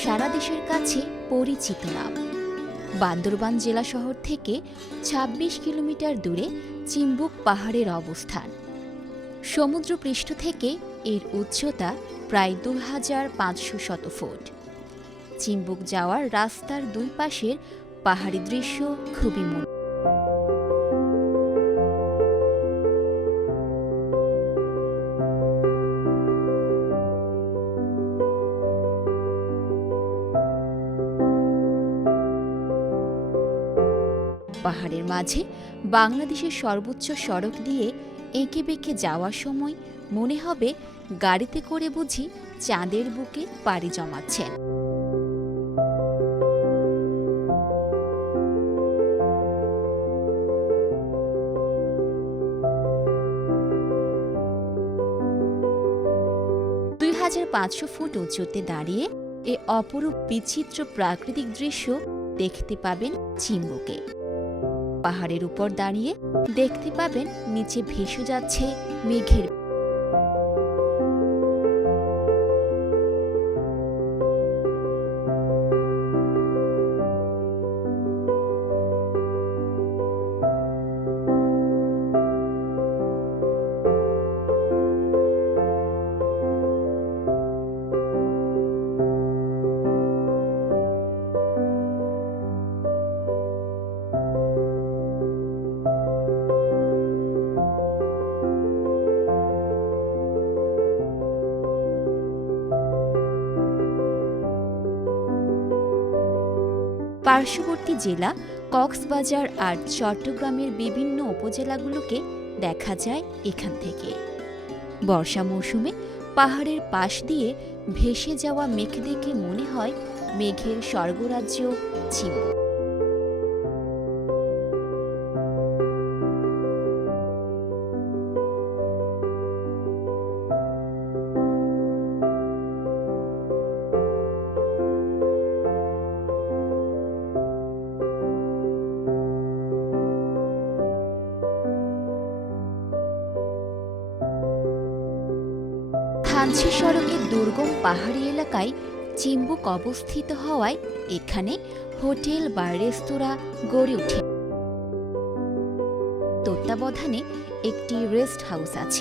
সারা দেশের কাছে পরিচিত নাম। বান্দরবান জেলা শহর থেকে ২৬ কিলোমিটার দূরে চিম্বুক পাহাড়ের অবস্থান। সমুদ্রপৃষ্ঠ থেকে এর উচ্চতা প্রায় ২৫০০ ফুট। চিম্বুক যাওয়ার রাস্তার দুই পাশের পাহাড়ি দৃশ্য খুবই মনোরম। পাহাড়ের মাঝে বাংলাদেশের সর্বোচ্চ সড়ক দিয়ে এঁকে বেঁকে যাওয়ার সময় মনে হবে গাড়িতে করে বুঝি চাঁদের বুকে পাড়ি জমাচ্ছেন। ফুট উঁচুতে দাঁড়িয়ে এ অপরূপ বিচিত্র প্রাকৃতিক দৃশ্য দেখতে পাবেন চিম্বুকে। পাহাড়ের উপর দাঁড়িয়ে দেখতে পাবেন নিচে ভেসে যাচ্ছে মেঘের। পার্শ্ববর্তী জেলা কক্সবাজার আর চট্টগ্রামের বিভিন্ন উপজেলাগুলোকে দেখা যায় এখান থেকে। বর্ষা মৌসুমে পাহাড়ের পাশ দিয়ে ভেসে যাওয়া মেঘ দেখে মনে হয় মেঘের স্বর্গরাজ্য চিম্বুক। থানচি সড়কের দুর্গম পাহাড়ি এলাকায় চিম্বুক অবস্থিত হওয়ায় এখানে হোটেল বা রেস্তোরাঁ গড়ে ওঠে। তত্ত্বাবধানে একটি রেস্ট হাউস আছে।